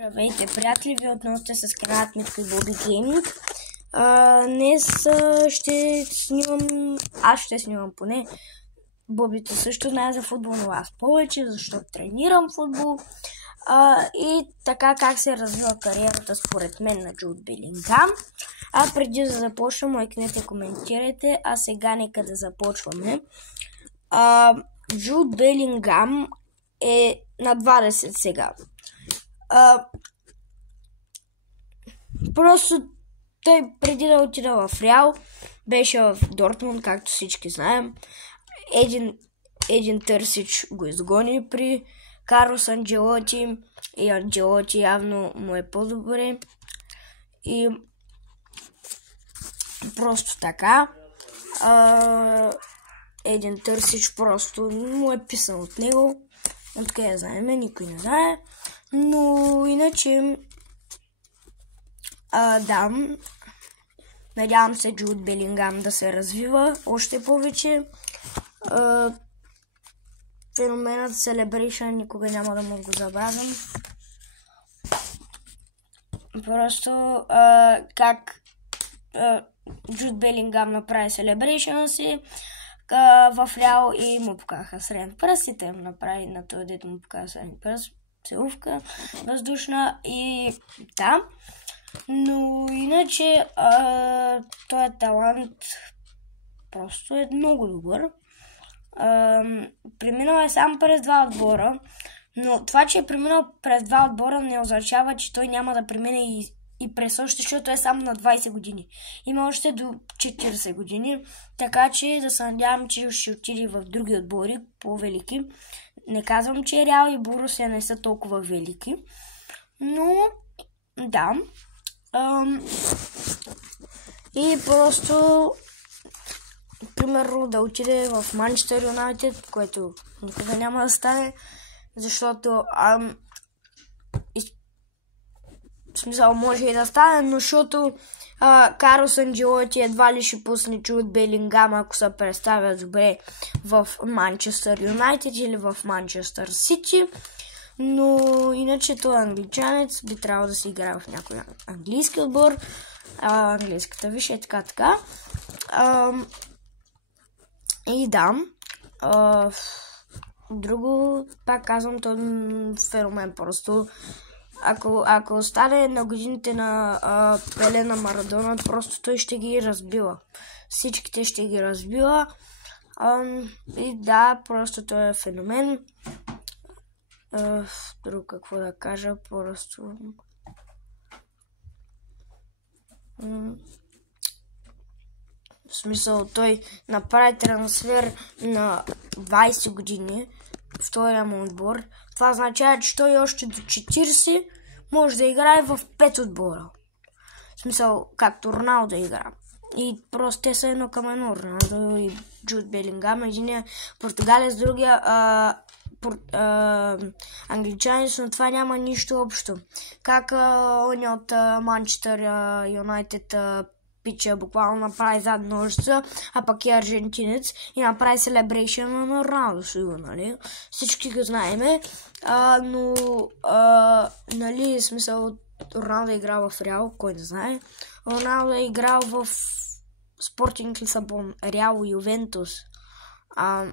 Здравейте, приятели! Ви отново сте с Кралят Митко и Боби Гейминг. Днес ще снимам, аз ще снимам поне. Бобито също знае за футбол, но аз повече, защото тренирам футбол. И така как се развива кариерата според мен на Джуд Белингам. Преди да започнем, лайкнете, коментирайте, а сега нека да започваме. Джуд Белингам е на 20 сега. Просто той преди да отида в Реал беше в Дортмунд, както всички знаем. Един Търсич го изгони при Карлос Анджелоти и Анджелоти явно му е по-добре. И просто така един Търсич просто му е писан от него. Откъде знаем, никой не знае. Но иначе да, надявам се Джуд Белингам да се развива още повече. Феноменът Celebration никога няма да му го забравям. Просто как Джуд Белингам направи Celebration си в Реал и му покаха среден пръст и те му направи на този дето му покаха среден пръст, целувка въздушна и да. Но иначе този талант просто е много добър. Преминал е сам през два отбора, но това, че е преминал през два отбора не означава, че той няма да премине и през още, защото е само на 20 години. Има още до 40 години, така че да се надявам, че ще отиде в други отбори по-велики. Не казвам, че Реал и Борусия не са толкова велики, но да. И просто примерно да отиде в Манчестър Юнайтед, което никога няма да стане, защото в смисъл може и да стане, но защото Карлос Анджелоти едва ли ще пусне Джуд Белингам, ако се представя добре в Манчестър Юнайтед или в Манчестър Сити. Но иначе той англичанец би трябвало да се играе в някой английски отбор. Английската висша е така. И да. Друго, пак казвам, този феномен просто. Ако остане на годините на Пеле, на Марадона, просто той ще ги разбива. Всичките ще ги разбива. И да, просто той е феномен. Друго какво да кажа, просто в смисъл той направи трансфер на 20 години в втория му отбор. Това означава, че той още до 40 може да играе в 5 отбора. В смисъл, както Роналдо игра. И просто те са едно към едно. Роналдо и Джуд Белингам. Единия португалец, другия англичанец, но това няма нищо общо. Как он от Манчестър Юнайтед пича буквално направи зад ножица, а пък е аржентинец и направи Celebration на Роналдо, сигурно, нали? Всички го знаеме, но нали, смисъл, Роналдо е играл в Реал, кой не знае. Роналдо е играл в Спортинг Лисабон, Реал, Ювентус,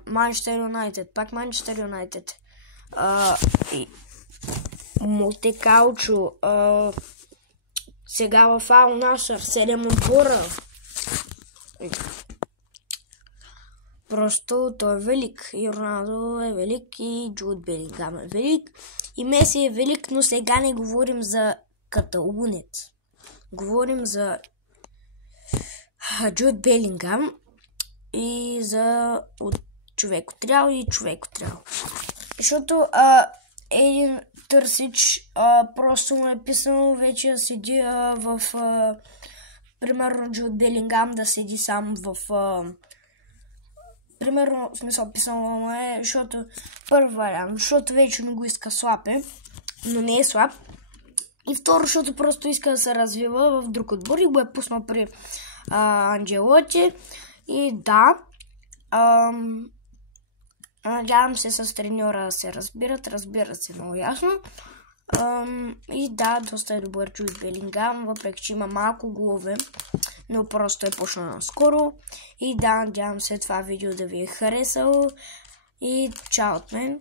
Манчестър Юнайтед, пак Манчестър Юнайтед, Монтекалчо, сега в Ал Насър, 7 отбора. Просто той е велик. И Роналдо е велик, и Джуд Белингам е велик, и Меси е велик, но сега не говорим за каталунец. Говорим за Джуд Белингам и за човек от Реал и човек от Реал. Защото един Търсич просто му е писано вече да седи в примерно Джуд Белингам да седи сам в примерно, в смисъл писано му е, защото първи вариант, защото вече не го иска слаб е, но не е слаб. И второ, защото просто иска да се развива в друг отбор и го е пуснал при Анджелоти. И да, надявам се с треньора да се разбират се много ясно. И да, доста е добър Джуд Белингам, въпреки че има малко голове, но просто е почнал наскоро. И да, надявам се това видео да ви е харесало. И чао от мен.